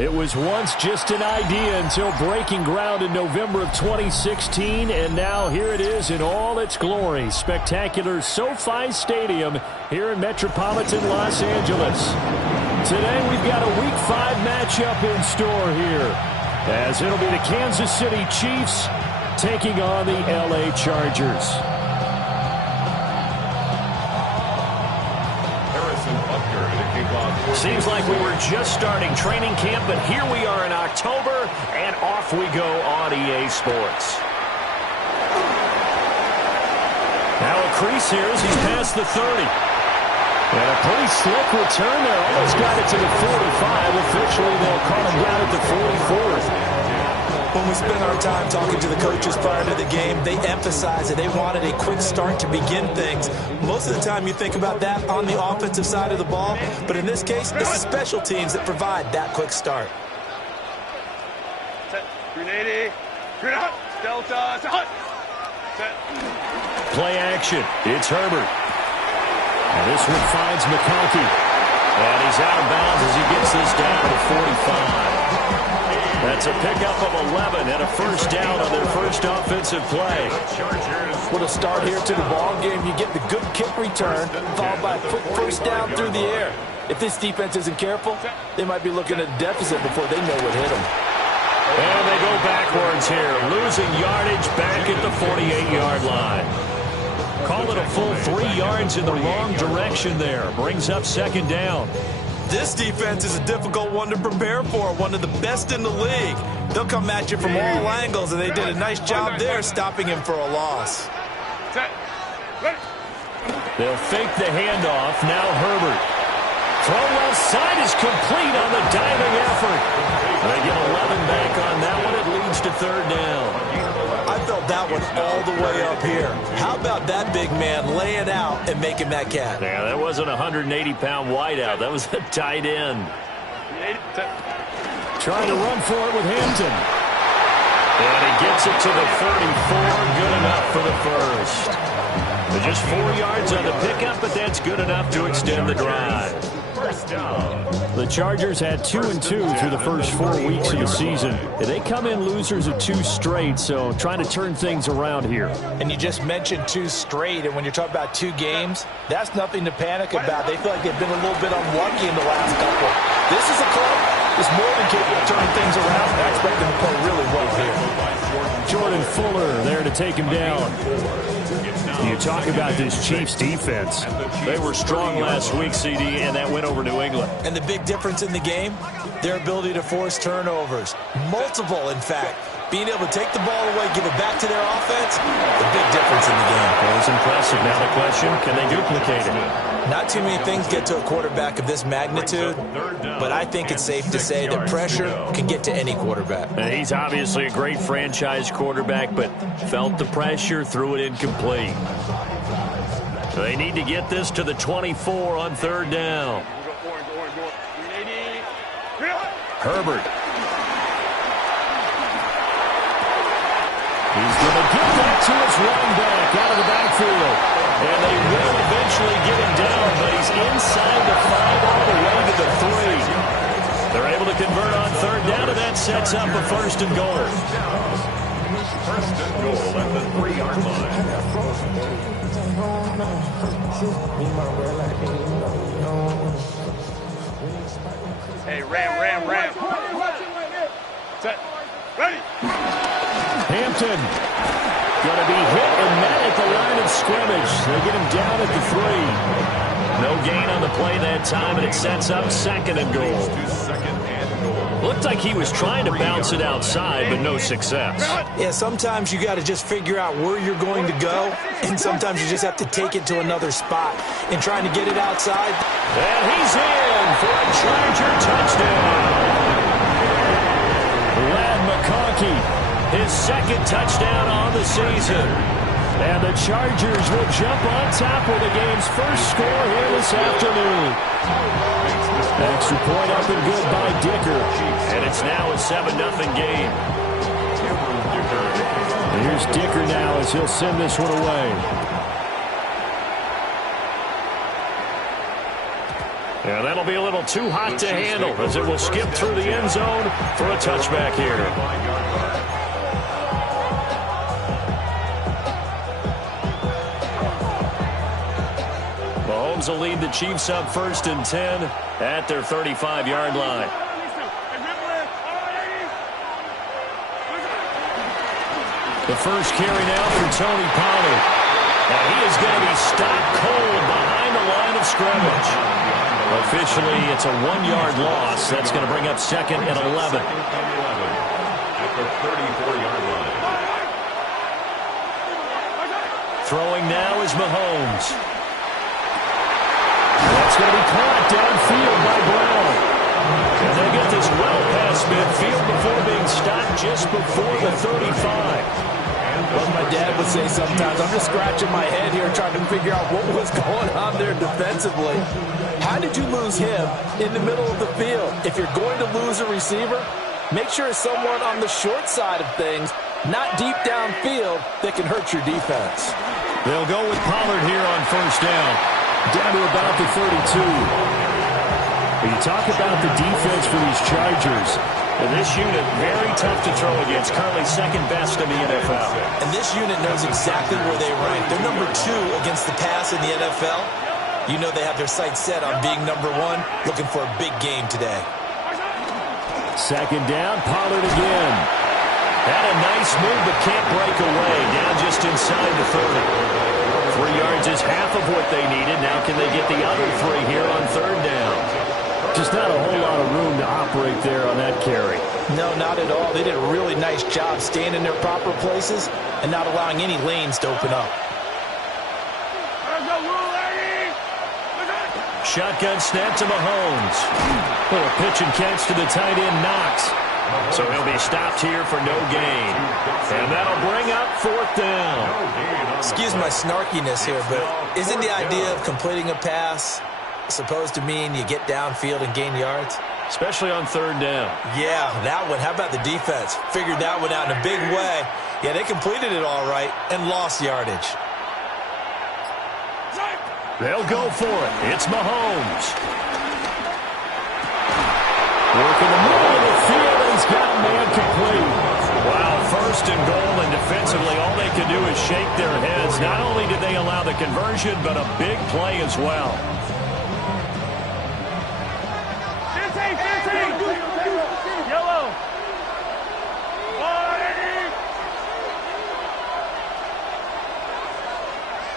It was once just an idea until breaking ground in November of 2016, and now here it is in all its glory. Spectacular SoFi Stadium here in metropolitan Los Angeles. Today we've got a Week 5 matchup in store here, as it'll be the Kansas City Chiefs taking on the LA Chargers. Seems like we were just starting training camp, but here we are in October, and off we go on EA Sports. Now a crease here as he's past the 30. And a pretty slick return there. Almost got it to the 45. Officially, they'll call him down at the 44. When we spent our time talking to the coaches prior to the game, they emphasized that they wanted a quick start to begin things. Most of the time you think about that on the offensive side of the ball, but in this case, it's the special teams that provide that quick start. Set. Grenade. Grenade. Delta. Set. Set. Play action. It's Herbert. And this one finds McConkey. And he's out of bounds as he gets this down to the 45. That's a pickup of 11 and a first down on their first offensive play. What a start here to the ball game. You get the good kick return, followed by a quick first down through the air. If this defense isn't careful, they might be looking at a deficit before they know what hit them. And they go backwards here, losing yardage back at the 48-yard line. Call it a full 3 yards in the wrong direction there. Brings up second down. This defense is a difficult one to prepare for, one of the best in the league. They'll come at you from all angles, and they did a nice job there stopping him for a loss. They'll fake the handoff. Now Herbert. Throw left side is complete on the diving effort. They get 11 back on that one. It leads to third down. I felt that one all the way up here. How about that big man laying out and making that catch? Yeah, that wasn't a 180-pound wideout. That was a tight end. Trying to run for it with Hampton. And he gets it to the 34. Good enough for the first. But just 4 yards on the pickup, but that's good enough to extend the drive. The Chargers had 2-2 through the first 4 weeks of the season. They come in losers of 2 straight, so trying to turn things around here. And you just mentioned 2 straight, and when you're talking about 2 games, that's nothing to panic about. They feel like they've been a little bit unlucky in the last couple. This is a club that's more than capable of turning things around. I expect them to play really well here. Jordan Fuller there to take him down. You talk about this Chiefs defense. They were strong last week, CD, and that went over New England. And the big difference in the game, their ability to force turnovers. Multiple, in fact. Being able to take the ball away, give it back to their offense, the big difference in the game. That was impressive. Now the question, can they duplicate it? Not too many things get to a quarterback of this magnitude, but I think it's safe to say that pressure can get to any quarterback. And he's obviously a great franchise quarterback, but felt the pressure, threw it incomplete. They need to get this to the 24 on third down. Herbert. He's going to get that to his running back out of the backfield. And they will eventually get him down, but he's inside the 5 all the way to the 3. They're able to convert on third down, and that sets up a first and goal. First and goal at the 3-yard line. Hey, ram. Set. Ready. Hampton going to be hit and met at the line of scrimmage. They get him down at the 3. No gain on the play that time, and it sets up second and goal. Looked like he was trying to bounce it outside, but no success. Yeah, sometimes you got to just figure out where you're going to go, and sometimes you just have to take it to another spot. And trying to get it outside. And he's in for a Charger touchdown. Lad McConkey. His second touchdown on the season. And the Chargers will jump on top with the game's first score here this afternoon. Extra point up and good by Dicker. And it's now a 7-0 game. And here's Dicker now as he'll send this one away. And that'll be a little too hot to handle as it will skip through the end zone for a touchback here. Mahomes will lead the Chiefs up 1st and 10 at their 35-yard line. The first carry now for Tony Pollard. Now he is going to be stopped cold behind the line of scrimmage. Officially, it's a 1-yard loss. That's going to bring up 2nd and 11. At the 34-yard line. Throwing now is Mahomes. That's going to be caught downfield by Brown. And they get this well past midfield before being stopped just before the 35. What my dad would say sometimes, I'm just scratching my head here trying to figure out what was going on there defensively. How did you lose him in the middle of the field? If you're going to lose a receiver, make sure it's someone on the short side of things, not deep downfield, that can hurt your defense. They'll go with Pollard here on 1st down. Down to about the 32. When you talk about the defense for these Chargers, this unit, very tough to throw against, currently 2nd best in the NFL. And this unit knows exactly where they rank. They're number 2 against the pass in the NFL. You know they have their sights set on being number 1, looking for a big game today. 2nd down, Pollard again. Had a nice move, but can't break away. Down just inside the 30. 3 yards is half of what they needed. Now can they get the other 3 here on 3rd down? Just not a whole lot of room to operate there on that carry. No, not at all. They did a really nice job staying in their proper places and not allowing any lanes to open up. Shotgun snap to Mahomes. Little pitch and catch to the tight end, Knox. So he'll be stopped here for no gain. And that'll bring up 4th down. Excuse my snarkiness here, but isn't the idea of completing a pass supposed to mean you get downfield and gain yards? Especially on 3rd down. Yeah, that one. How about the defense? Figured that one out in a big way. Yeah, they completed it all right and lost yardage. They'll go for it. It's Mahomes. Working the middle of the field. He's got a man complete. Wow, 1st and goal, and defensively all they can do is shake their heads. Not only did they allow the conversion, but a big play as well. Yellow.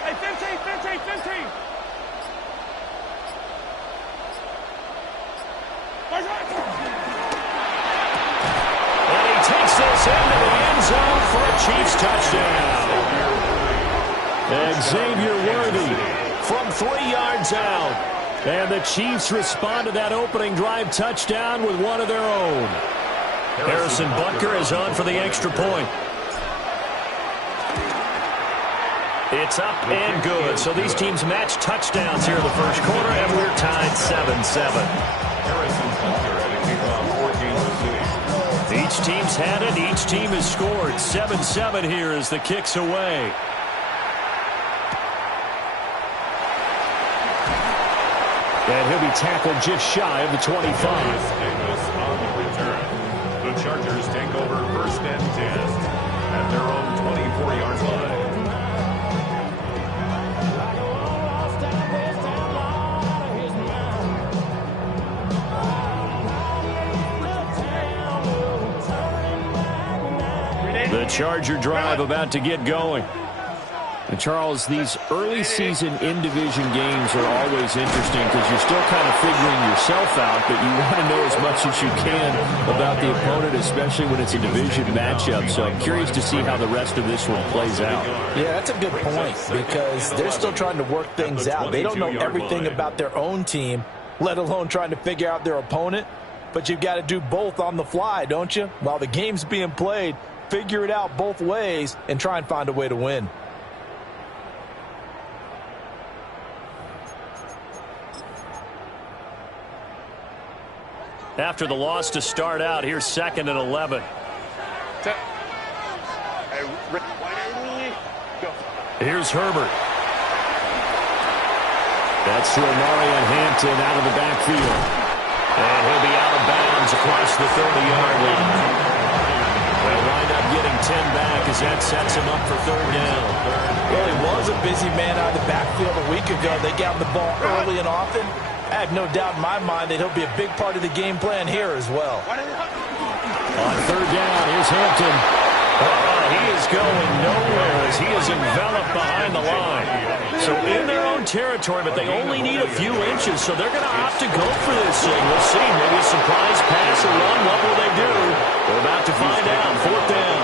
Hey, 15. And he takes this into the end zone for a Chiefs touchdown. Xavier Worthy from 3 yards out. And the Chiefs respond to that opening drive touchdown with one of their own. Harrison Butker is on for the extra point. It's up and good. So these teams match touchdowns here in the first quarter, and we're tied 7-7. Harrison Butker at a kickoff for Kansas City. Each team's had it. Each team has scored. 7-7 here as the kick's away. And he'll be tackled just shy of the 25. Davis on the return. The Chargers take over 1st and 10 at their own 24-yard line. The Charger drive about to get going. And Charles, these early season in-division games are always interesting because you're still kind of figuring yourself out, but you want to know as much as you can about the opponent, especially when it's a division matchup. So I'm curious to see how the rest of this one plays out. Yeah, that's a good point because they're still trying to work things out. They don't know everything about their own team, let alone trying to figure out their opponent. But you've got to do both on the fly, don't you? While the game's being played, figure it out both ways and try and find a way to win. After the loss to start out, here's 2nd and 11. Here's Herbert. That's to Amarian Hampton out of the backfield. And he'll be out of bounds across the 30-yard line. They'll wind up getting 10 back as that sets him up for third down. Well, he was a busy man out of the backfield a week ago. They got him the ball early and often. I have no doubt in my mind that he'll be a big part of the game plan here as well. On third down, here's Hampton. He is going nowhere as he is enveloped behind the line. So in their own territory, but they only need a few inches, so they're going to opt to go for this thing. We'll see. Maybe a surprise pass or run. What will they do? We're about to find out. Fourth down.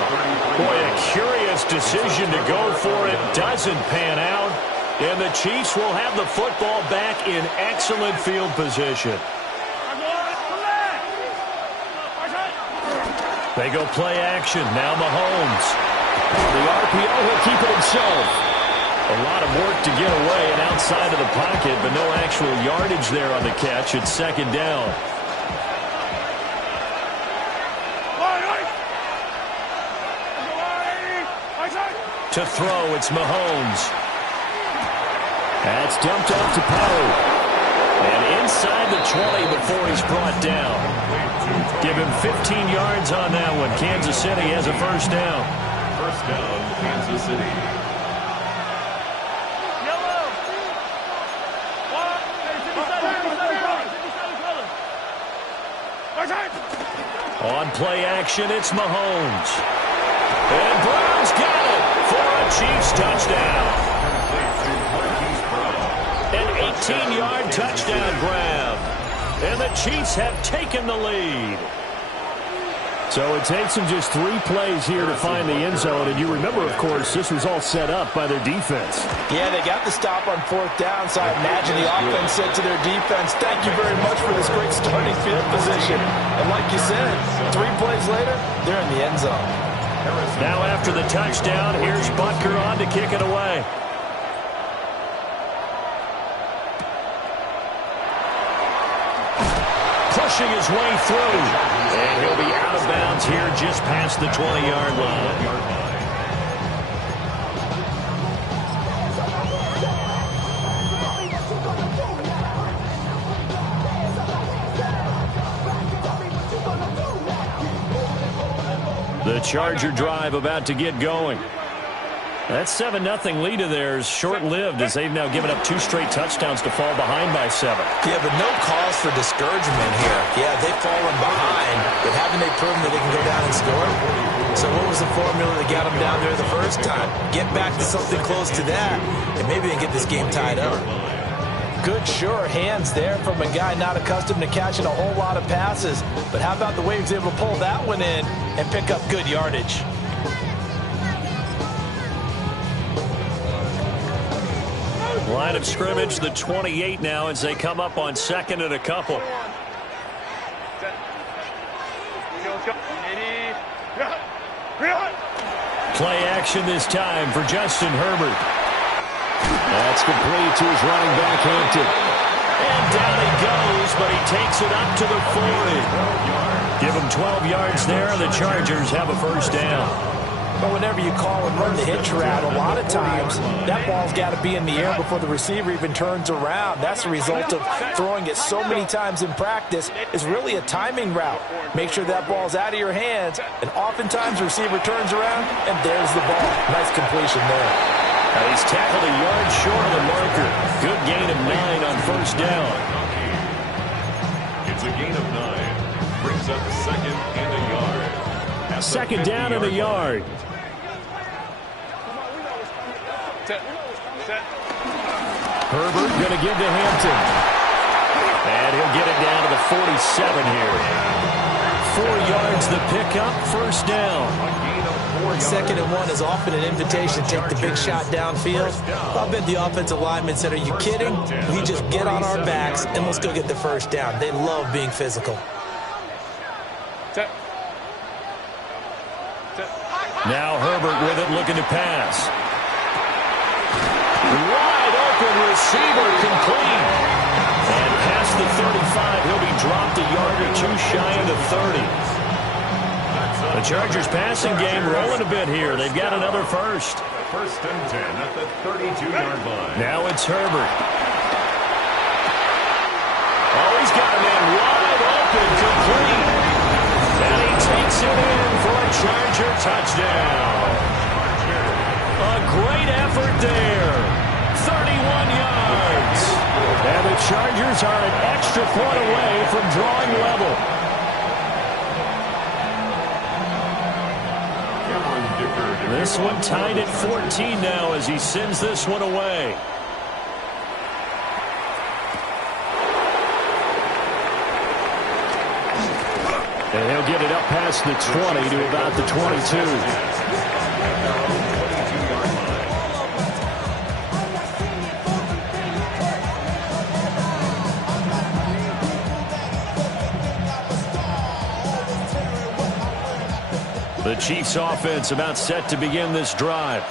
Boy, a curious decision to go for it. Doesn't pan out. And the Chiefs will have the football back in excellent field position. They go play action. Now Mahomes. The RPO, he'll keep it himself. A lot of work to get away and outside of the pocket, but no actual yardage there on the catch. It's second down. To throw, it's Mahomes. That's dumped off to Powell. And inside the 20 before he's brought down. Give him 15 yards on that one. Kansas City has a first down. First down, Kansas City. On play action, it's Mahomes. And Brown's got it for a Chiefs touchdown. An 18-yard touchdown grab. And the Chiefs have taken the lead. So it takes them just 3 plays here to find the end zone. And you remember, of course, this was all set up by their defense. Yeah, they got the stop on fourth down, so I imagine the offense said to their defense, thank you very much for this great starting field position. And like you said, 3 plays later, they're in the end zone. Now after the touchdown, here's Butker on to kick it away. Pushing his way through. And he'll be out of bounds here just past the 20-yard line. The Charger drive about to get going. That 7-0 lead of theirs short-lived as they've now given up 2 straight touchdowns to fall behind by 7. Yeah, but no cause for discouragement here. Yeah, they've fallen behind, but haven't they proven that they can go down and score? So what was the formula that got them down there the first time? Get back to something close to that, and maybe they can get this game tied up. Good, sure hands there from a guy not accustomed to catching a whole lot of passes. But how about the way he was able to pull that one in and pick up good yardage? Line of scrimmage, the 28 now as they come up on second and a couple. Play action this time for Justin Herbert. That's complete to his running back, Hampton. And down he goes, but he takes it up to the 40. Give him 12 yards there. The Chargers have a first down. But whenever you call and run the hitch route, a lot of times that ball's got to be in the air before the receiver even turns around. That's the result of throwing it so many times in practice. Is really a timing route. Make sure that ball's out of your hands, and oftentimes the receiver turns around, and there's the ball. Nice completion there. He's tackled a yard short of the marker. Good gain of 9 on first down. It's a gain of 9. Brings up second and a yard. Second down and a yard. Herbert going to give to Hampton. And he'll get it down to the 47 here. 4 yards the pickup, first down. Second and 1 is often an invitation to take the big shot downfield. I bet the offensive lineman said, are you kidding? We just get on our backs and let's go get the first down. They love being physical. Now Herbert with it, looking to pass. Wide open receiver, complete. And past the 35, he'll be dropped a yard or 2 shy of the 30. The Chargers passing game rolling a bit here. They've got another first. First and 10 at the 32-yard line. Now it's Herbert. he's got a man wide open, complete. And he takes it in for a Charger touchdown. A great effort there. 31 yards. And the Chargers are an extra point away from drawing level. This one tied at 14 now as he sends this one away. And he'll get it up past the 20 to about the 22. The Chiefs offense about set to begin this drive.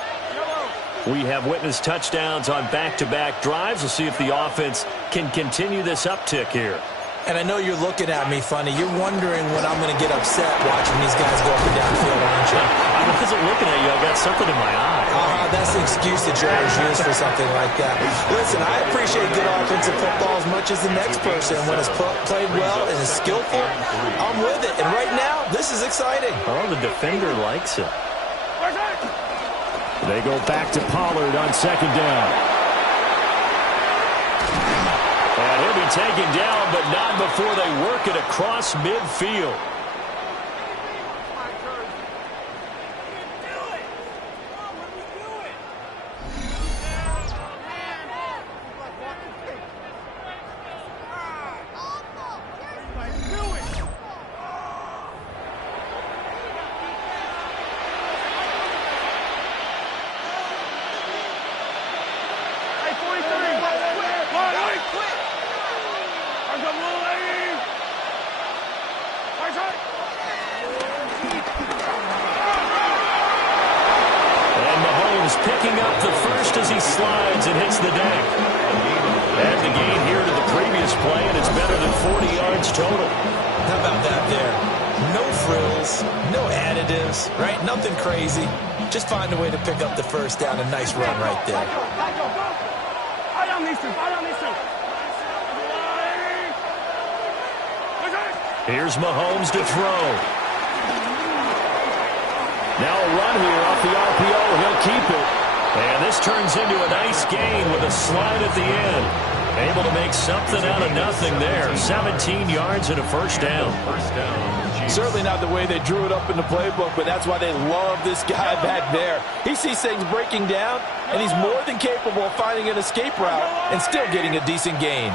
We have witnessed touchdowns on back-to-back drives. We'll see if the offense can continue this uptick here. And I know you're looking at me funny. You're wondering when I'm going to get upset watching these guys go up and down the field, aren't you? I wasn't looking at you. I got something in my eye. That's the excuse that you always use for something like that. Listen, I appreciate good offensive football as much as the next person. When it's played well and is skillful, I'm with it. And right now, this is exciting. Oh, the defender likes it. They go back to Pollard on second down. And he'll be taken down, but not before they work it across midfield. Picking up the first as he slides and hits the deck. And the gain here to the previous play, and it's better than 40 yards total. How about that there? No frills, no additives, right? Nothing crazy. Just find a way to pick up the first down. A nice run right there. Here's Mahomes to throw. Now a run here off the RPO. He'll keep it. And this turns into a nice gain with a slide at the end. Able to make something out of nothing there. 17 yards and a first down. Certainly not the way they drew it up in the playbook, but that's why they love this guy back there. He sees things breaking down, and he's more than capable of finding an escape route and still getting a decent gain.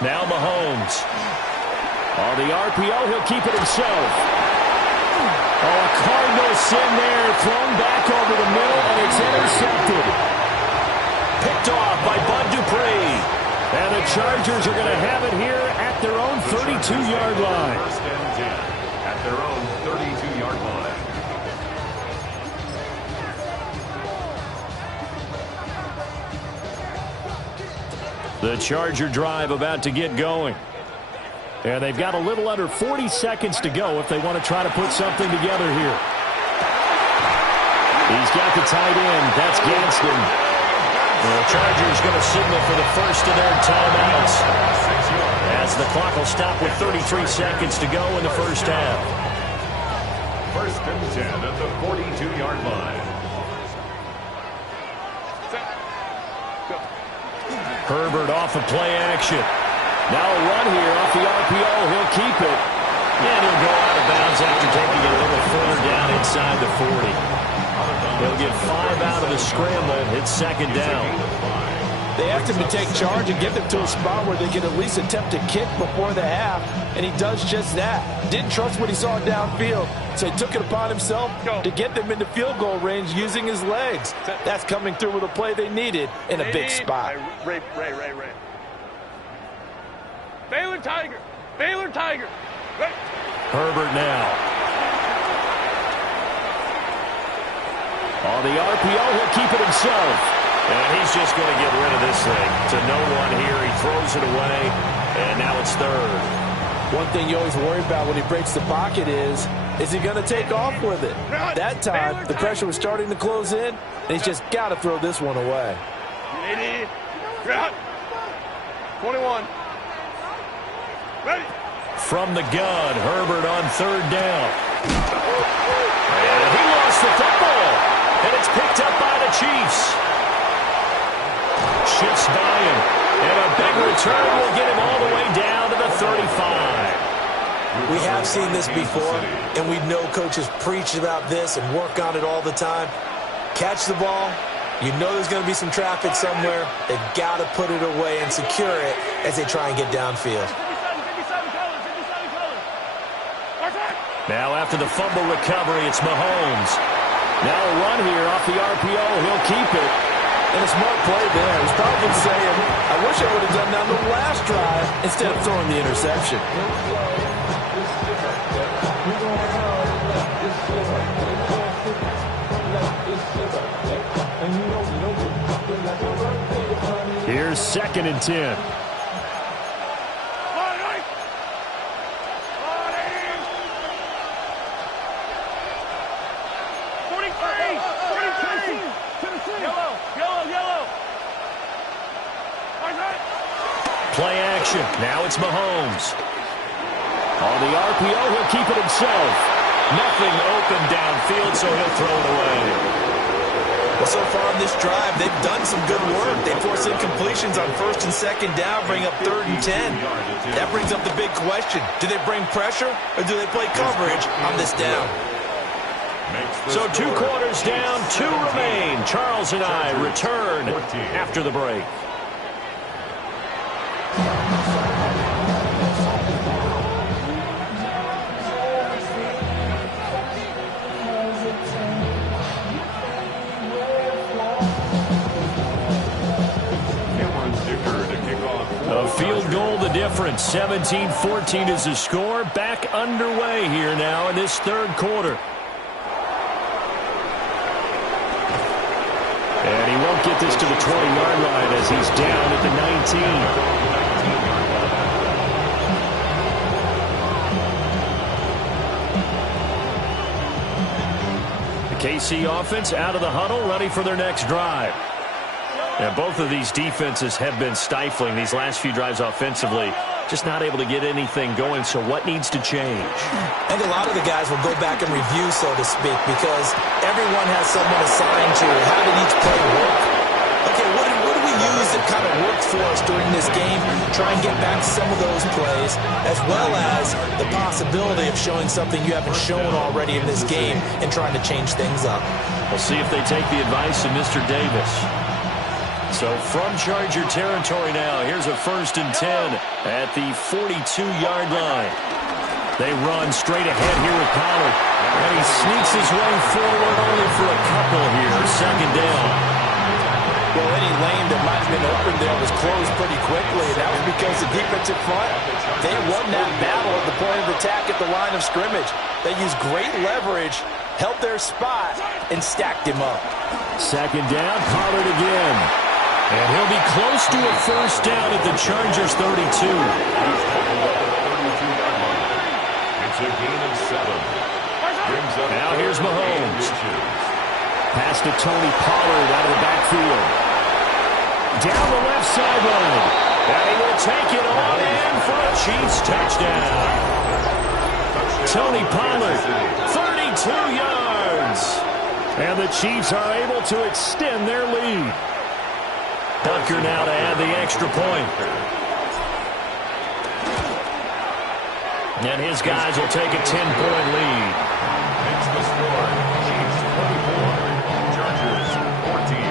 Now Mahomes. On the RPO, he'll keep it himself. Oh, a Cardinal sin there, thrown back over the middle, and it's intercepted. Picked off by Bud Dupree. And the Chargers are going to have it here at their own 32-yard line. First and 10 at their own 32-yard line. The Charger drive about to get going. And they've got a little under 40 seconds to go if they want to try to put something together here. He's got the tight end. That's Gadsden. The Chargers going to signal for the first of their timeouts, as the clock will stop with 33 seconds to go in the first half. First and 10 at the 42-yard line. Herbert off of play action. Now a run here off the RPO. He'll keep it. And he'll go out of bounds after taking it a little further down inside the 40. He'll get 5 out of the scramble. Hits second down. They asked him to take charge and get them to a spot where they can at least attempt to kick before the half, and he does just that. Didn't trust what he saw downfield, so he took it upon himself to get them into field goal range using his legs. That's coming through with a play they needed in a big spot. Ray. Baylor Tiger. Ray. Herbert now. On the RPO, he'll keep it himself. And he's just going to get rid of this thing to no one here. He throws it away, and now it's third. One thing you always worry about when he breaks the pocket is he going to take off with it? That time, the pressure was starting to close in, and he's just got to throw this one away. 21. Ready. From the gun, Herbert on third down. And he lost the football. And it's picked up by the Chiefs. Shifts by him. And a big return will get him all the way down to the 35. We have seen this before, and we know coaches preach about this and work on it all the time. Catch the ball. You know there's going to be some traffic somewhere. They've got to put it away and secure it as they try and get downfield. Now after the fumble recovery, it's Mahomes. Now a run here off the RPO. He'll keep it. And a smart play there. He's probably saying, I wish I would have done that on the last drive instead of throwing the interception. Here's 2nd and 10. Play action. Now it's Mahomes. On the RPO, he'll keep it himself. Nothing open downfield, so he'll throw it away. Well, so far on this drive, they've done some good work. They force incompletions on 1st and 2nd down, bring up 3rd and 10. That brings up the big question. Do they bring pressure, or do they play coverage on this down? So 2 quarters down, 2 remain. Charles and I return after the break. A field goal the difference. 17-14 is the score. Back underway here now in this 3rd quarter. And he won't get this to the 20-yard line as he's down at the 19. The KC offense out of the huddle, ready for their next drive. And both of these defenses have been stifling these last few drives offensively. Just not able to get anything going, so what needs to change? I think a lot of the guys will go back and review, so to speak, because everyone has someone assigned to how did each play work. Okay, what do we use that kind of worked for us during this game? Try and get back to some of those plays, as well as the possibility of showing something you haven't shown already in this game and trying to change things up. We'll see if they take the advice of Mr. Davis. So from Charger territory now, here's a 1st and 10 at the 42-yard line. They run straight ahead here with Pollard. And he sneaks his way forward only for a couple here. 2nd down. Well, any lane that might have been open there was closed pretty quickly. That was because the defensive front, they won that battle at the point of attack at the line of scrimmage. They used great leverage, held their spot, and stacked him up. 2nd down, Pollard again. And he'll be close to a 1st down at the Chargers' 32. It's a gain of 7. Now here's Mahomes. Pass to Tony Pollard out of the backfield. Down the left sideline. And he will take it on in for a Chiefs touchdown. Tony Pollard, 32 yards. And the Chiefs are able to extend their lead. Bunker now to add the extra point. And his guys will take a 10-point lead. Makes the score. Chiefs 24, Chargers 14.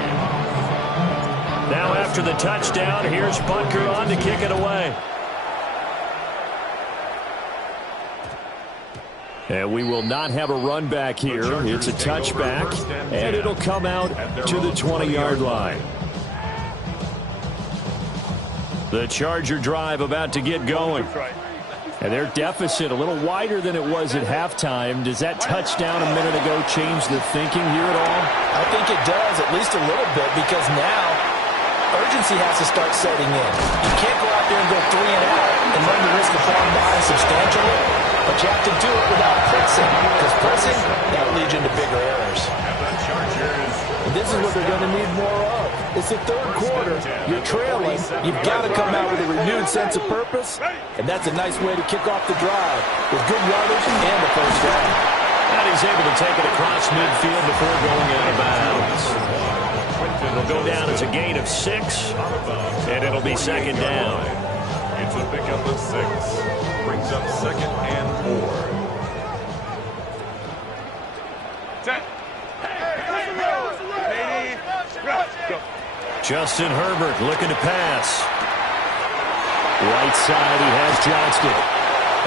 Now after the touchdown, here's Bunker on to kick it away. And we will not have a run back here. It's a touchback, and it'll come out to the 20-yard line. The Charger drive about to get going. And their deficit a little wider than it was at halftime. Does that touchdown a minute ago change the thinking here at all? I think it does, at least a little bit, because now urgency has to start setting in. You can't go out there and go 3 and out can run the risk of falling behind substantially, but you have to do it without pressing, because pressing, that leads you into bigger errors. And this is what they're going to need more of. It's the third quarter. You're trailing. You've got to come out with a renewed sense of purpose, and that's a nice way to kick off the drive with good yardage and the first down. And he's able to take it across midfield before going out of bounds. It'll go down as a gain of 6, and it'll be second down. It's a pickup of 6. Brings up 2nd and 4. Justin Herbert looking to pass. Right side, he has Johnston.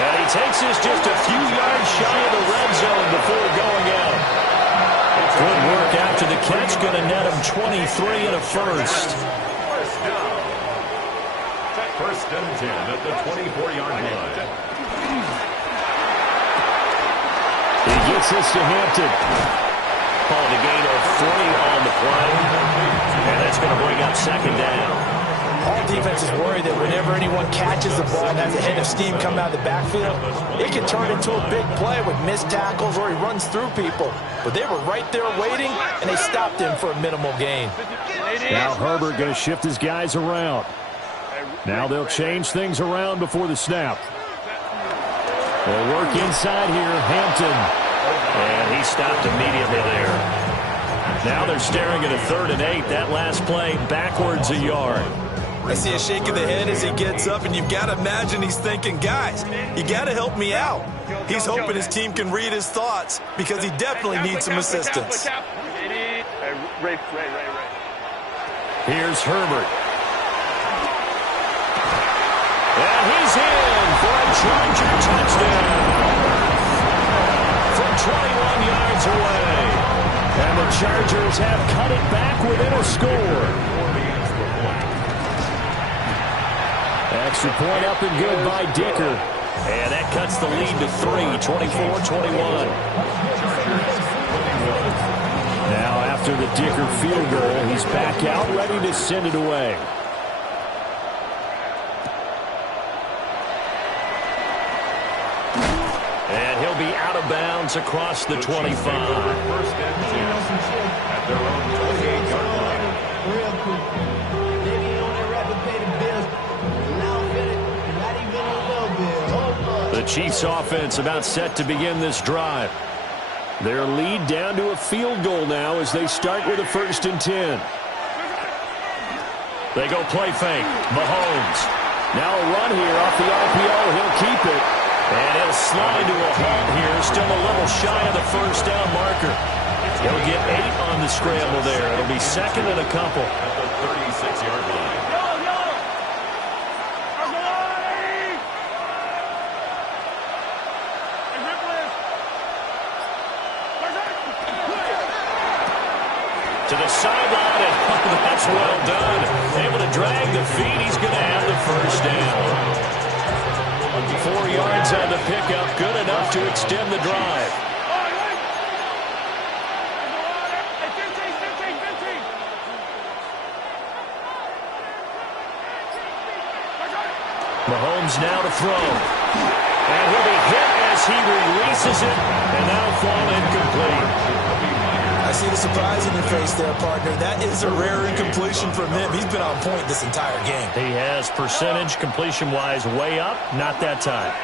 And he takes this just a few yards shy of the red zone before going out. Good work after the catch. Going to net him 23 and a first. First and 10 at the 24-yard line. He gets this to Hampton. Called a gain of 3 on the play. And that's going to bring up second down. All defenses worry that whenever anyone catches the ball and has a head of steam come out of the backfield, it can turn into a big play with missed tackles or he runs through people. But they were right there waiting, and they stopped him for a minimal gain. Now Herbert going to shift his guys around. Now they'll change things around before the snap. They'll work inside here, Hampton. And he stopped immediately there. Now they're staring at a 3rd and 8. That last play backwards a yard. I see a shake of the head as he gets up, and you've got to imagine he's thinking, guys, you got to help me out. He's hoping his team can read his thoughts because he definitely needs some assistance. Here's Herbert. And he's in for a Charger touchdown from 21 yards away. And the Chargers have cut it back within a score. Extra point up and good by Dicker. And that cuts the lead to 3, 24-21. Now after the Dicker field goal, he's back out ready to send it away. And he'll be out of bounds across the 25. First and 10 at their own 28-yard line. The Chiefs offense about set to begin this drive. Their lead down to a field goal now as they start with a 1st and 10. They go play fake. Mahomes. Now a run here off the RPO. He'll keep it. And he'll slide to a halt here. Still a little shy of the first down marker. He'll get 8 on the scramble there. It'll be 2nd and a couple. At the 36-yard line. To the sideline, and that's well done. Able to drag the feet. He's going to have the first down. 4 yards on the pickup. Good enough to extend the drive. Mahomes now to throw. And he'll be hit as he releases it, and that'll fall incomplete. I see the surprise in your face there, partner. That is a rare incompletion from him. He's been on point this entire game. He has percentage completion-wise way up. Not that time.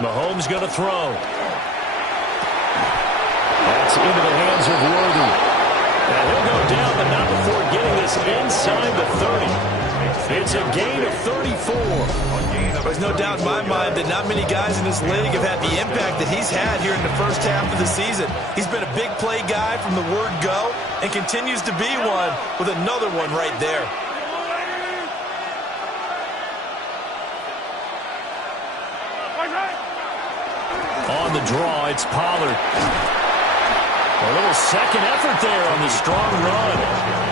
Mahomes going to throw. That's into the hands of Worthy. And he'll go down, but not before getting this inside the 30. It's a gain of 34. There's no doubt in my mind that not many guys in this league have had the impact that he's had here in the first half of the season. He's been a big play guy from the word go and continues to be one with another one right there. On the draw, it's Pollard. A little second effort there on the strong run.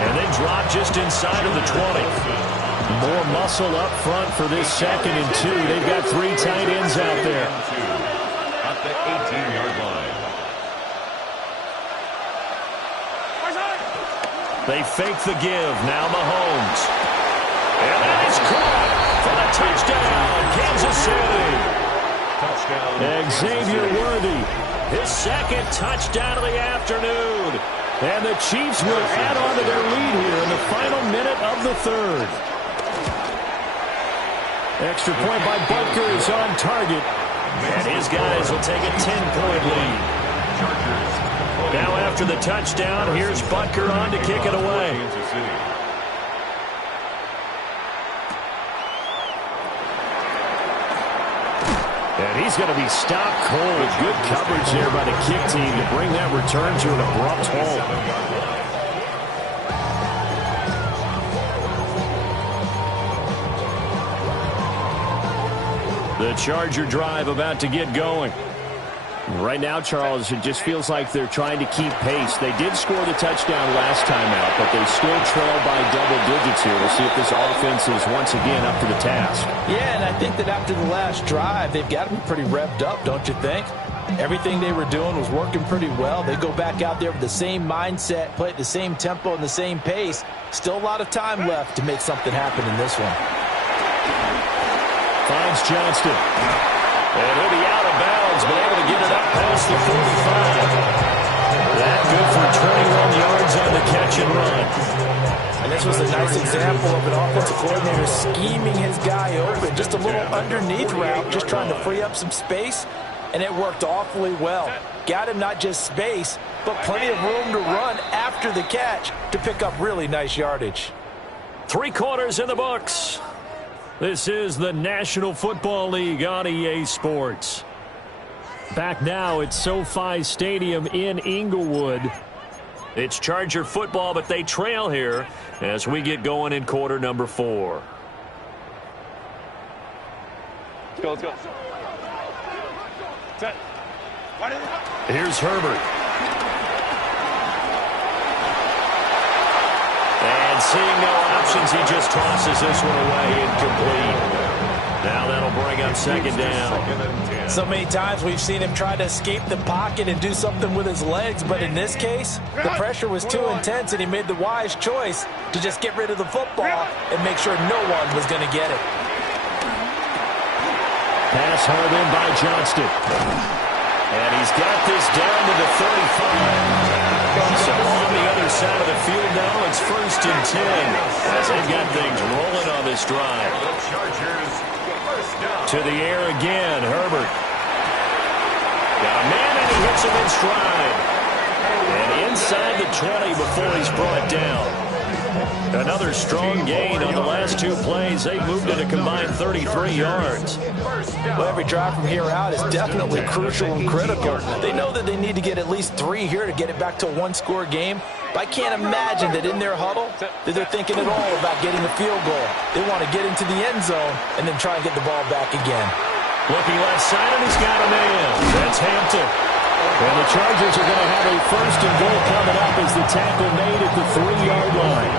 And they drop just inside of the 20. More muscle up front for this 2nd and 2. They've got 3 tight ends out there. At the 18-yard line. They fake the give. Now Mahomes. And that is caught for the touchdown, Kansas City. Xavier Worthy, his second touchdown of the afternoon. And the Chiefs will add on to their lead here in the final minute of the third. Extra point by Butker is on target. And his guys will take a 10-point lead. Now after the touchdown, here's Butker on to kick it away. And he's going to be stopped cold. Good coverage there by the kick team to bring that return to an abrupt halt. The Charger drive about to get going. Right now, Charles, it just feels like they're trying to keep pace. They did score the touchdown last time out, but they still trail by double digits here. We'll see if this offense is once again up to the task. Yeah, and I think that after the last drive, they've got to be pretty revved up, don't you think? Everything they were doing was working pretty well. They go back out there with the same mindset, play at the same tempo and the same pace. Still a lot of time left to make something happen in this one. Finds Johnston. And he'll be out of bounds, but able to get it up past the 45. That good for 21 yards on the catch and run. And this was a nice example of an offensive coordinator scheming his guy open. Just a little underneath route, just trying to free up some space. And it worked awfully well. Got him not just space, but plenty of room to run after the catch to pick up really nice yardage. 3 quarters in the books. This is the National Football League on EA Sports. Back now at SoFi Stadium in Inglewood. It's Charger football, but they trail here as we get going in quarter number 4. Let's go, let's go. Set. Here's Herbert. And seeing no options, he just tosses this one away incomplete. Now that'll bring up second down. So many times we've seen him try to escape the pocket and do something with his legs, but in this case, the pressure was too intense and he made the wise choice to just get rid of the football and make sure no one was going to get it. Pass hard in by Johnston. And he's got this down to the 35. So on the other side of the field now, it's 1st and 10 as they've got things rolling on this drive. To the air again, Herbert. Got a man and he hits him in stride. And inside the 20 before he's brought down. Another strong gain on the last 2 plays. They've moved it a combined 33 yards. Well, every drive from here out is definitely crucial and critical. They know that they need to get at least 3 here to get it back to a 1-score game. But I can't imagine that in their huddle that they're thinking at all about getting a field goal. They want to get into the end zone and then try and get the ball back again. Looking left side, and he's got a man. That's Hampton. And the Chargers are going to have a 1st and goal coming up as the tackle made at the 3-yard line.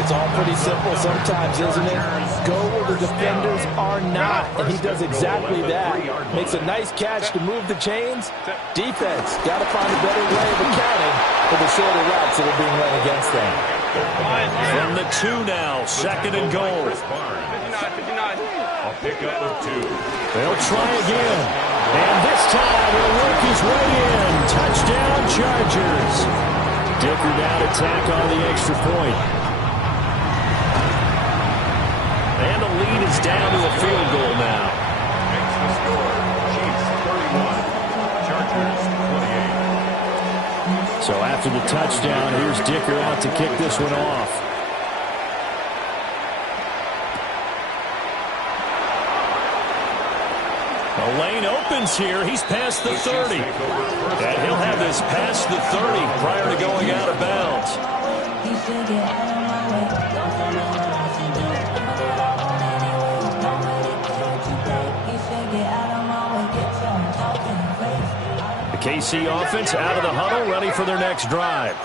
It's all pretty simple sometimes, isn't it? Go where the defenders are not, and he does exactly that. Makes a nice catch to move the chains. Defense got to find a better way of accounting for the shorter routes that are being run against them. From the 2 now, 2nd and goal. 59. I'll pick up with 2. They'll try again. And this time he'll work his way in. Touchdown, Chargers. Dicker now to tack on the extra point. And the lead is down to a field goal now. Makes the score. Chiefs 31. Chargers 28. So after the touchdown, here's Dicker out to kick this one off. The lane opens here. He's past the 30. And he'll have this past the 30 prior to going out of bounds. The KC offense out of the huddle, ready for their next drive.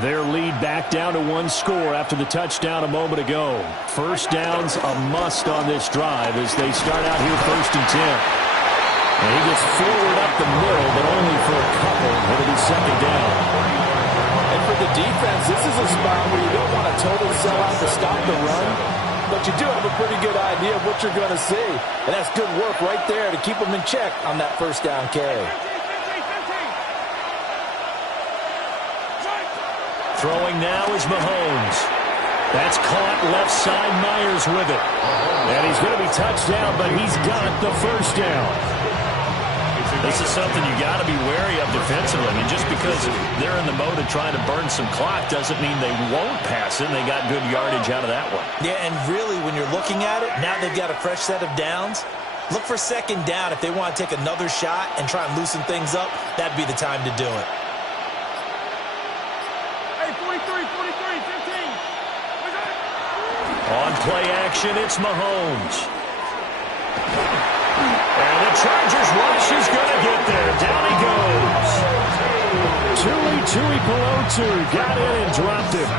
Their lead back down to 1 score after the touchdown a moment ago. First down's a must on this drive as they start out here 1st and 10. And he gets forward up the middle, but only for a couple. It'll be 2nd down. And for the defense, this is a spot where you don't want to totally sell out to stop the run, but you do have a pretty good idea of what you're going to see. And that's good work right there to keep them in check on that first down carry. Throwing now is Mahomes. That's caught left side. Myers with it. And he's going to be touched down, but he's got the first down. This is something you got to be wary of defensively. I mean, just because they're in the mode of trying to burn some clock doesn't mean they won't pass it. And they got good yardage out of that one. Yeah, and really, when you're looking at it, now they've got a fresh set of downs. Look for second down if they want to take another shot and try and loosen things up. That'd be the time to do it. Hey, 43, 15. On play action, it's Mahomes. And the Chargers rush is going to get there. Down he goes. Tui Pelotu got in and dropped him.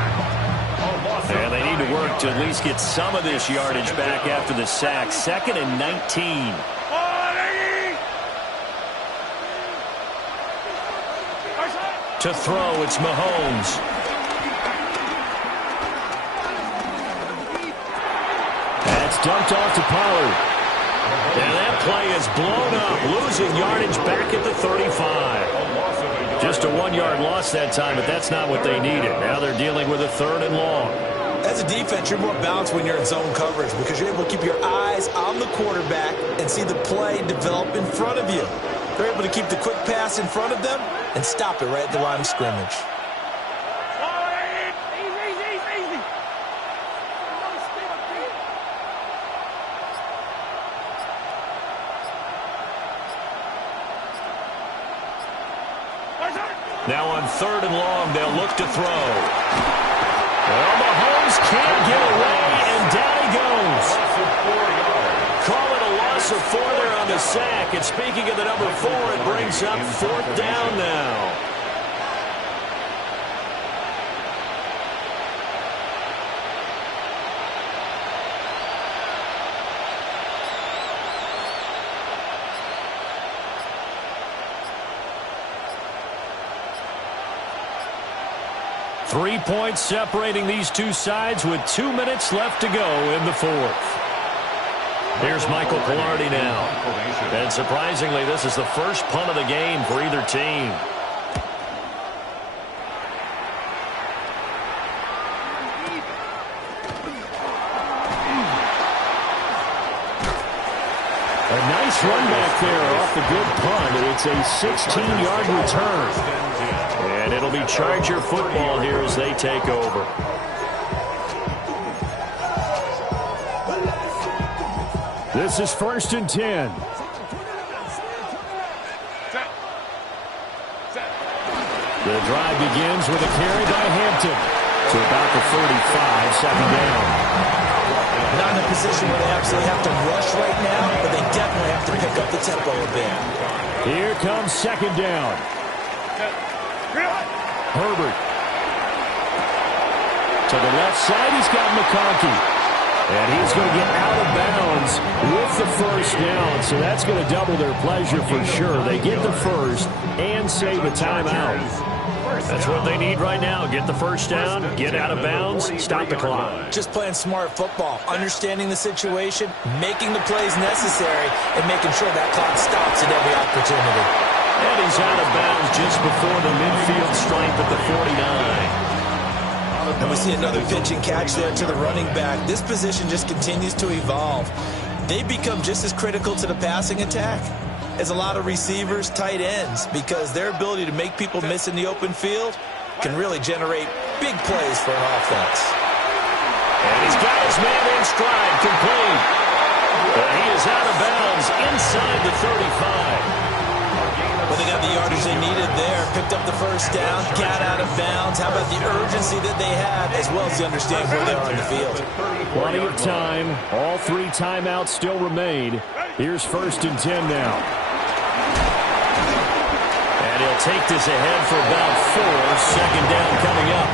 And they need to work to at least get some of this yardage back after the sack. 2nd and 19. To throw, it's Mahomes. That's dumped off to Pollard. And that play is blown up, losing yardage back at the 35. Just a 1-yard loss that time, but that's not what they needed. Now they're dealing with a 3rd and long. As a defense, you're more balanced when you're in zone coverage because you're able to keep your eyes on the quarterback and see the play develop in front of you. They're able to keep the quick pass in front of them and stop it right at the line of scrimmage. Now on 3rd and long, they'll look to throw. Well, Mahomes can't get away, and down he goes. Call it a loss of 4 there on the sack. And speaking of the number 4, it brings up 4th down now. Three points separating these two sides with 2 minutes left to go in the 4th. Here's Michael Pilardi now. And surprisingly, this is the first punt of the game for either team. A nice run back there off the good punt. It's a 16-yard return. And it'll be Charger football here as they take over. This is 1st and 10. The drive begins with a carry by Hampton to about the 35, 2nd down. Not in a position where they absolutely have to rush right now, but they definitely have to pick up the tempo a bit. Here comes 2nd down. Herbert. To the left side, he's got McConkey. And he's going to get out of bounds with the first down. So that's going to double their pleasure for sure. They get the first and save a timeout. That's what they need right now. Get the first down, get out of bounds, stop the clock. Just playing smart football, understanding the situation, making the plays necessary, and making sure that clock stops at every opportunity. And he's out of bounds just before the midfield stripe at the 49. And we see another pitch and catch there to the running back. This position just continues to evolve. They become just as critical to the passing attack as a lot of receivers, tight ends, because their ability to make people miss in the open field can really generate big plays for an offense. And he's got his man in stride, complete. But he is out of bounds inside the 35. Well, they got the yardage they needed there, picked up the first down, got out of bounds. How about the urgency that they had, as well as the understanding where they are on the field? Plenty of time. All 3 timeouts still remain. Here's 1st and 10 now. And he'll take this ahead for about 4. 2nd down coming up.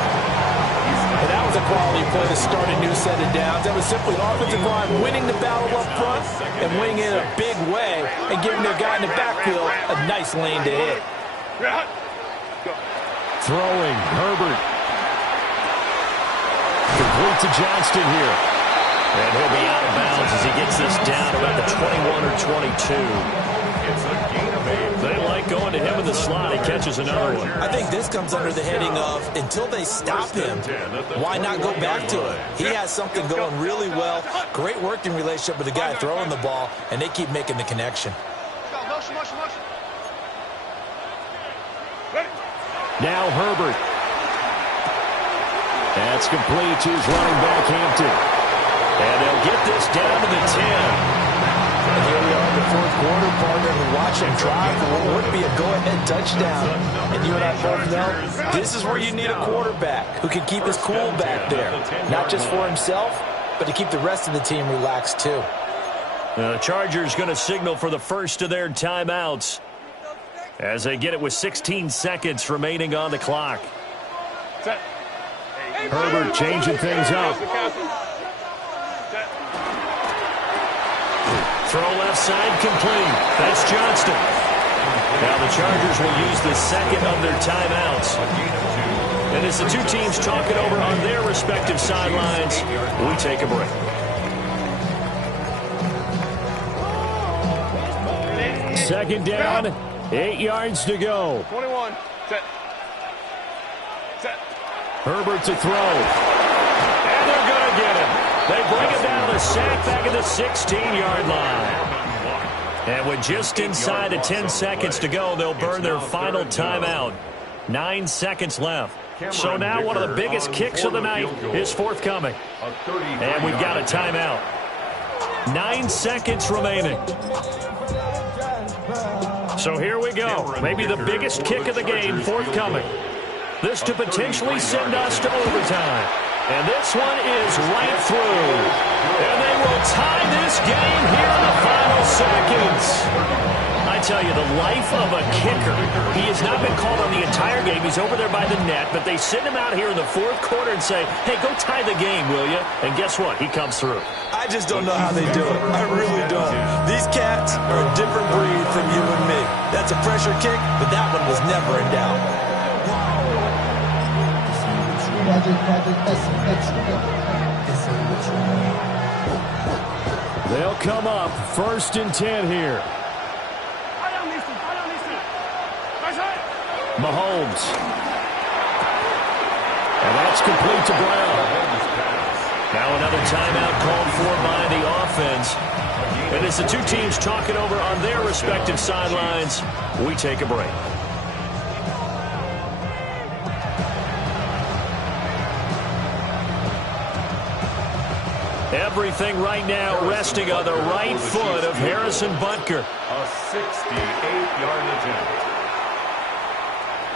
And that was a quality play to start a new set of downs. That was simply an offensive line winning the battle up front and winning it in a big way and giving their guy in the backfield a nice lane to hit. Throwing, Herbert. Complete to Johnston here. And he'll be out of bounds as he gets this down about the 21 or 22. It's a gain of 8. They like going to him in the slot. He catches another one. I think this comes under the heading of until they stop him, why not go back to it? He has something going really well. Great working relationship with the guy throwing the ball, and they keep making the connection. Now Herbert. That's complete to his running back, Hampton. And they'll get this down to the 10. And here we are in the fourth quarter, partner, and watch him drive for what would be a go-ahead touchdown. And you and I both know this is where you need a quarterback who can keep his cool back there. Not just for himself, but to keep the rest of the team relaxed too. The Chargers going to signal for the first of their timeouts as they get it with 16 seconds remaining on the clock. Herbert changing things up. Throw left side complete. That's Johnston. Now the Chargers will use the second of their timeouts. And as the two teams talk it over on their respective sidelines, we take a break. Second down, 8 yards to go. 21. Set. Herbert to throw. And they're going to get him. They bring it down to sack back at the 16-yard line. And with just inside of 10 seconds to go, they'll burn their final timeout. 9 seconds left. So now one of the biggest kicks of the night is forthcoming. And we've got a timeout. 9 seconds remaining. So here we go. Maybe the biggest kick of the game forthcoming. This to potentially send us to overtime. And this one is right through. And they will tie this game here in the final seconds. I tell you, the life of a kicker. He has not been called on the entire game. He's over there by the net, but they send him out here in the fourth quarter and say, hey, go tie the game, will you? And guess what? He comes through. I just don't know how they do it. I really don't. These cats are a different breed from you and me. That's a pressure kick, but that one was never in doubt. They'll come up 1st and 10 here. Mahomes. And that's complete to Brown. Now another timeout called for by the offense. And as the two teams talk it over on their respective sidelines, we take a break. Everything right now resting on the right foot of Harrison Butker. A 68-yard attempt.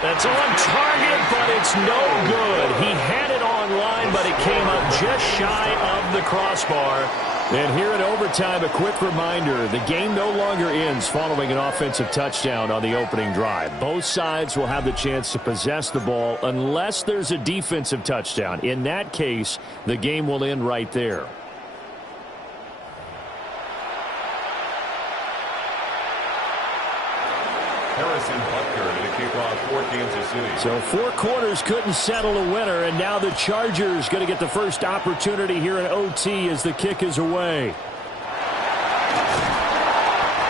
That's on target, but it's no good. He had it on line, but it came up just shy of the crossbar. And here in overtime, a quick reminder, the game no longer ends following an offensive touchdown on the opening drive. Both sides will have the chance to possess the ball unless there's a defensive touchdown. In that case, the game will end right there. Harrison Butker to kick off for Kansas City. So 4 quarters couldn't settle a winner, and now the Chargers going to get the first opportunity here in OT as the kick is away.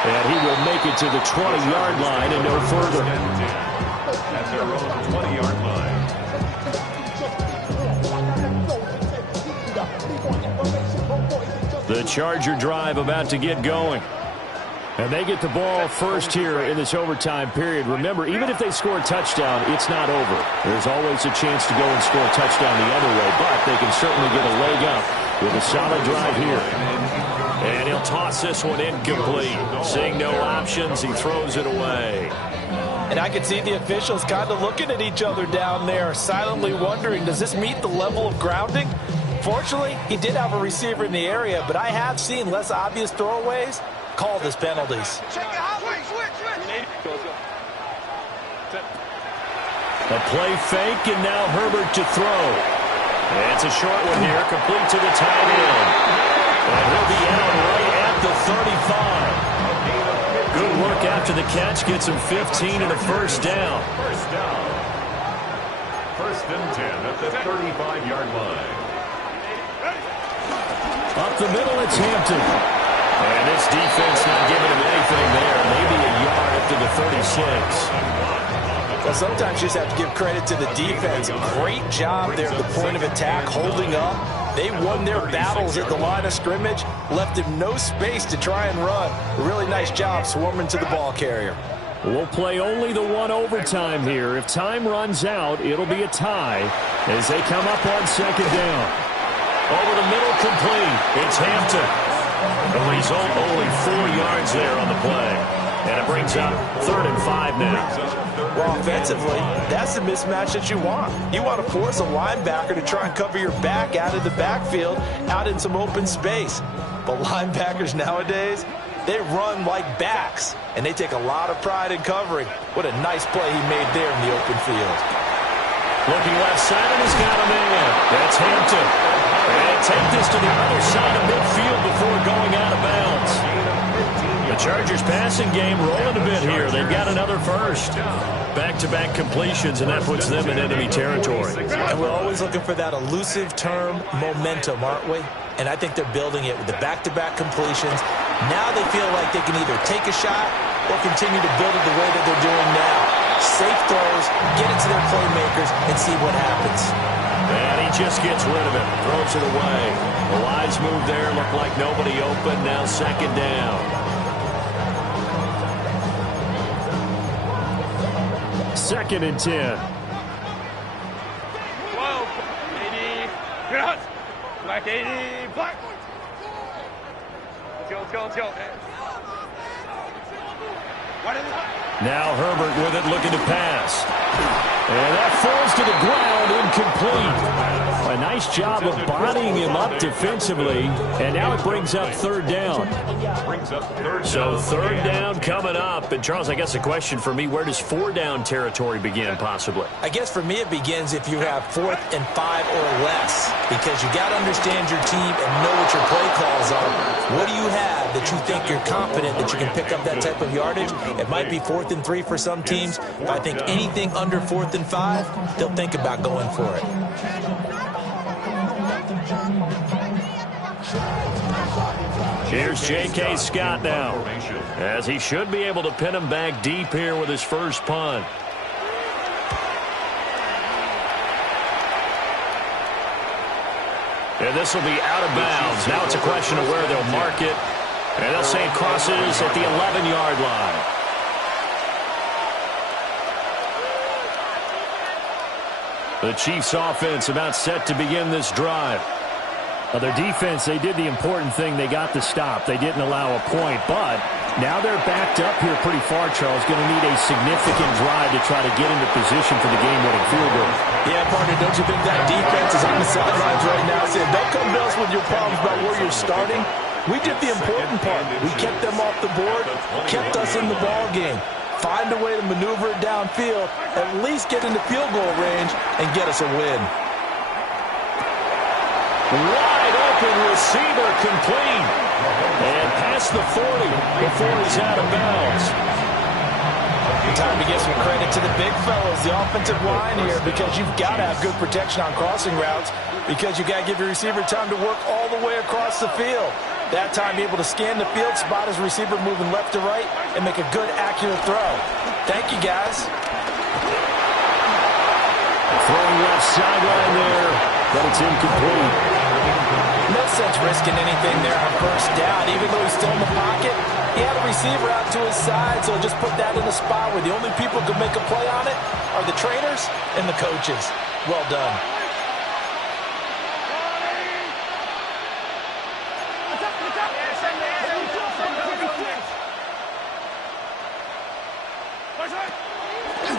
And he will make it to the 20-yard line and no further. At their own 20-yard line. The Charger drive about to get going. And they get the ball first here in this overtime period. Remember, even if they score a touchdown, it's not over. There's always a chance to go and score a touchdown the other way, but they can certainly get a leg up with a solid drive here. And he'll toss this one incomplete. Seeing no options, he throws it away. And I can see the officials kind of looking at each other down there, silently wondering, does this meet the level of grounding? Fortunately, he did have a receiver in the area, but I have seen less obvious throwaways called as penalties. A play fake, and now Herbert to throw. And it's a short one here, complete to the tight end. And he'll be out right at the 35. Good work after the catch, gets him 15 and a first down. First and 10 at the 35-yard line. Up the middle, it's Hampton. And this defense not giving him anything there. Maybe a yard up to the 36. Well, sometimes you just have to give credit to the defense. Great job there at the point of attack, holding up. They won their battles at the line of scrimmage, left him no space to try and run. A really nice job swarming to the ball carrier. We'll play only the one overtime here. If time runs out, it'll be a tie as they come up on second down. Over the middle, complete. It's Hampton. The result, only 4 yards there on the play. And it brings up 3rd and 5 now. Well, offensively, that's the mismatch that you want. You want to force a linebacker to try and cover your back out of the backfield, out in some open space. But linebackers nowadays, they run like backs, and they take a lot of pride in covering. What a nice play he made there in the open field. Looking left side, and he's got a man. That's Hampton. And take this to the other side of midfield before going out of bounds. The Chargers passing game rolling a bit here. They've got another first. Back-to-back completions, and that puts them in enemy territory. And we're always looking for that elusive term, momentum, aren't we? And I think they're building it with the back-to-back completions. Now they feel like they can either take a shot or continue to build it the way that they're doing now. Safe throws, get it to their playmakers, and see what happens. And he just gets rid of it, throws it away. The wise move there, looked like nobody open. Now second down. Second and 10. 12, 80, get black 80, black. Let's go. Now Herbert with it, looking to pass. And that falls to the ground, incomplete. A nice job of bodying him up defensively. And now it brings up 3rd down. So 3rd down coming up. And Charles, I guess a question for me, where does 4 down territory begin possibly? I guess for me it begins if you have 4th and 5 or less, because you got to understand your team and know what your play calls are. What do you have that you think you're confident that you can pick up that type of yardage? It might be 4th and 3 for some teams. But I think anything under 4th and 5, they'll think about going for it. Here's J.K. Scott now, as he should be able to pin him back deep here with his first punt. And this will be out of bounds. Now it's a question of where they'll mark it. And they'll say it crosses at the 11-yard line. The Chiefs offense about set to begin this drive. Their defense, they did the important thing. They got the stop. They didn't allow a point, but now they're backed up here pretty far, Charles. Going to need a significant drive to try to get into position for the game-winning field goal. Yeah, partner, don't you think that defense is on the sidelines right now saying, don't come to us with your problems about where you're starting. We did the important part. We kept them off the board, kept us in the ball game. Find a way to maneuver it downfield, at least get into field goal range, and get us a win. Wide open receiver, complete. And past the 40 before he's out of bounds. Time to give some credit to the big fellas, the offensive line here, because you've got to have good protection on crossing routes, because you got to give your receiver time to work all the way across the field. That time, be able to scan the field, spot his receiver moving left to right, and make a good, accurate throw. Thank you, guys. Throwing left sideline there, but it's incomplete. No sense risking anything there on first down. Even though he's still in the pocket, he had a receiver out to his side, so just put that in a spot where the only people who can make a play on it are the trainers and the coaches. Well done.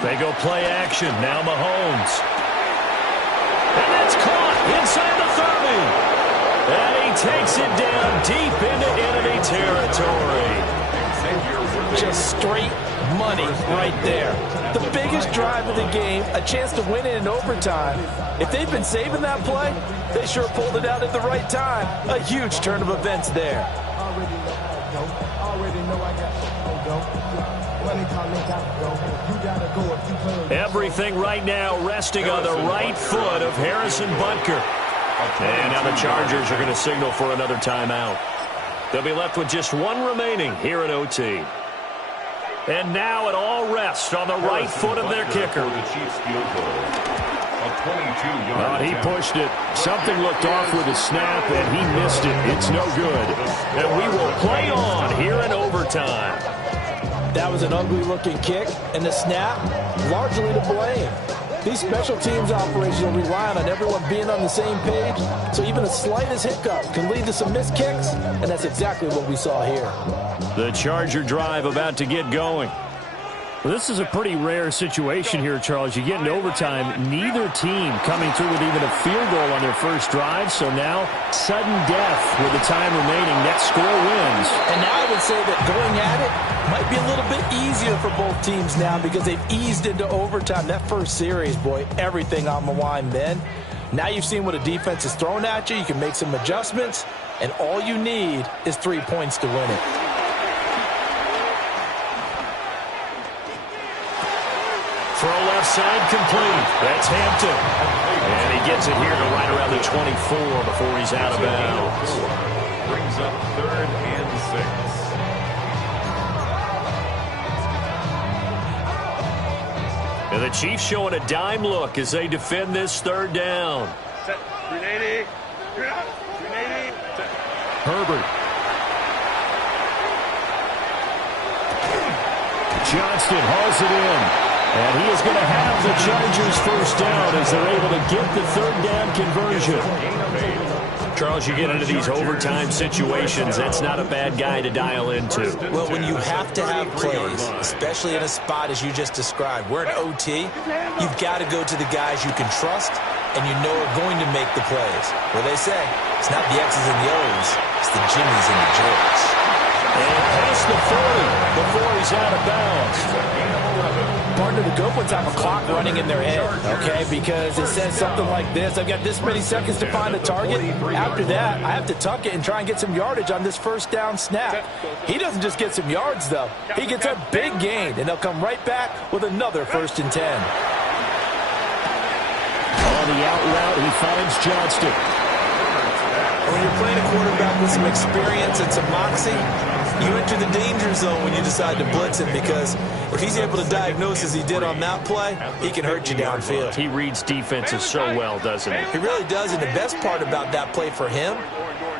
They go play action. Now Mahomes. And that's caught inside the 30. And he takes it down deep into enemy territory. Just straight money right there. The biggest drive of the game, a chance to win it in overtime. If they've been saving that play, they sure pulled it out at the right time. A huge turn of events there. Everything right now resting on the right foot of Harrison Butker. And now the Chargers are going to signal for another timeout. They'll be left with just one remaining here at OT. And now it all rests on the right foot of their kicker. He pushed it. Something looked off with his snap, and he missed it. It's no good. And we will play on here in overtime. That was an ugly-looking kick, and the snap, largely to blame. These special teams operations are relying on everyone being on the same page, so even the slightest hiccup can lead to some missed kicks, and that's exactly what we saw here. The Charger drive about to get going. Well, this is a pretty rare situation here, Charles. You get into overtime, neither team coming through with even a field goal on their first drive, so now sudden death with the time remaining. Next score wins. And now I would say that going at it might be a little bit easier for both teams now because they've eased into overtime. That first series, boy, everything on the line then. Now you've seen what a defense is throwing at you. You can make some adjustments, and all you need is 3 points to win it. Throw left side complete. That's Hampton. And he gets it here to right around the 24 before he's out of bounds. Brings up 3rd and 6. And the Chiefs showing a dime look as they defend this 3rd down. Set. 380. 380. Set. Herbert. Johnston hauls it in. And he is going to have the Chargers first down as they're able to get the 3rd down conversion. Charles, you get into these overtime situations, that's not a bad guy to dial into. Well, when you have to have plays, especially in a spot as you just described, we're in OT, you've got to go to the guys you can trust and you know are going to make the plays. Well, they say, it's not the X's and the O's, it's the Jimmies and the Joes. And past the 40 before he's out of bounds. Partner, the good ones have a clock running in their head, okay? Because it says something like this. I've got this many seconds to find a target. After that, I have to tuck it and try and get some yardage on this first down snap. He doesn't just get some yards, though. He gets a big gain, and they'll come right back with another 1st and 10. On the out route, he finds Johnston. When you're playing a quarterback with some experience and some moxie, you enter the danger zone when you decide to blitz him because if he's able to diagnose as he did on that play, he can hurt you downfield. He reads defenses so well, doesn't he? He really does, and the best part about that play for him,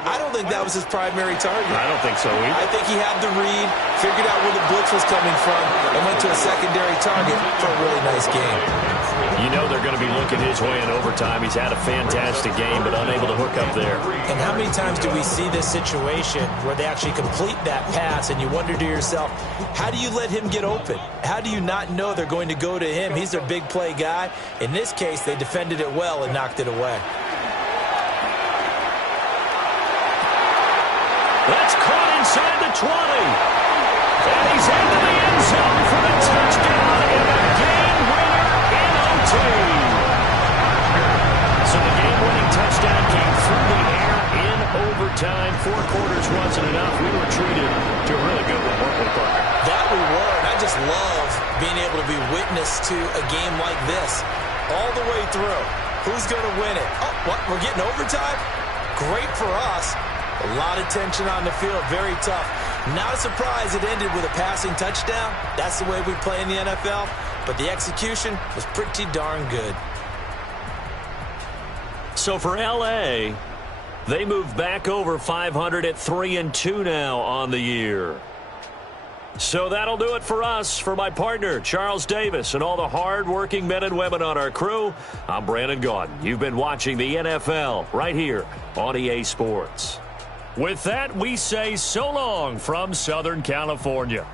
I don't think that was his primary target. I don't think so either. I think he had the read, figured out where the blitz was coming from, and went to a secondary target for a really nice game. You know they're going to be looking his way in overtime. He's had a fantastic game, but unable to hook up there. And how many times do we see this situation where they actually complete that pass, and you wonder to yourself, how do you let him get open? How do you not know they're going to go to him? He's their big play guy. In this case, they defended it well and knocked it away. That's caught inside the 20. And he's into the end zone for the touchdown and a game winner in OT. So the game-winning touchdown came through the air in overtime. 4 quarters wasn't enough. We were treated to a really good one, weren't we, Parker? That we were, and I just love being able to be witness to a game like this all the way through. Who's going to win it? Oh, what? We're getting overtime? Great for us. A lot of tension on the field, very tough. Not a surprise it ended with a passing touchdown. That's the way we play in the NFL. But the execution was pretty darn good. So for L.A., they move back over 500 at 3-2 now on the year. So that'll do it for us. For my partner, Charles Davis, and all the hard-working men and women on our crew, I'm Brandon Gaudin. You've been watching the NFL right here on EA Sports. With that, we say so long from Southern California.